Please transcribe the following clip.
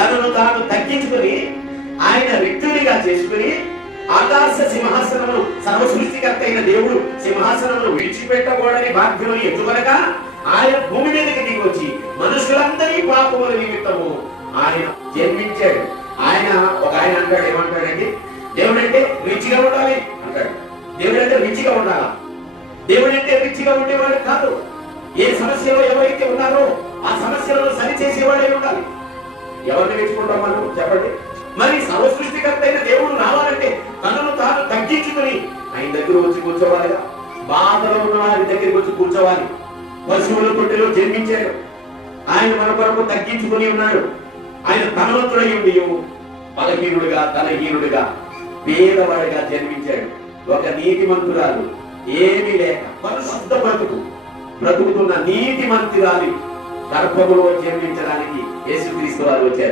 తనను తాను తగ్గించుకుని ఆయన వ్యక్తుడిగా చేసుకుని ఆకాశ సింహాసనమును సర్వ సృష్టికర్త అయిన దేవుడు సింహాసనమును విడిచిపెట్టకూడని బాధ్యతను ఎత్తుకొనగా ఆయన భూమి మీదకి దిగి వచ్చి మనుషులందరి పాపముల నిమిత్తము ఆయన జన్మించాడు. ఒక ఆయన అంటాడు, ఏమంటాడండి, దేవుడంటే రిచిగా ఉండాలి అంటాడు. దేవుడంటే రిచిగా ఉండాలా? దేవుడంటే రిచిగా ఉండేవాడు కాదు. ఏ సమస్యలో ఎవరైతే ఉన్నారో ఆ సమస్యలను సరిచేసేవాడే ఉండాలి. ఎవరిని మెచ్చుకుంటాం మనం చెప్పండి? మరి సర్వ సృష్టికర్త అయిన దేవుడు రావాలంటే తనను తాను తగ్గించుకుని ఆయన దగ్గర వచ్చి కూర్చోవాలిగా. బాధలో ఉన్న వారి దగ్గరికి వచ్చి కూర్చోవాలి. పశువుల కొట్టెలో జన్మించాడు. ఆయన మన కొరకు తగ్గించుకుని ఉన్నాడు. ఆయన ధనవంతుడై ఉండి బలహీనుడుగా ధనహీనుడుగా పేదవాడిగా జన్మించాడు. ఒక నీతిమంతురాలు ఏమీ లేక పరిశుద్ధ బ్రతుకుతున్న నీతిమంతురాలి గర్భములో జన్మించడానికి యేసుక్రీస్తు వారు వచ్చారు.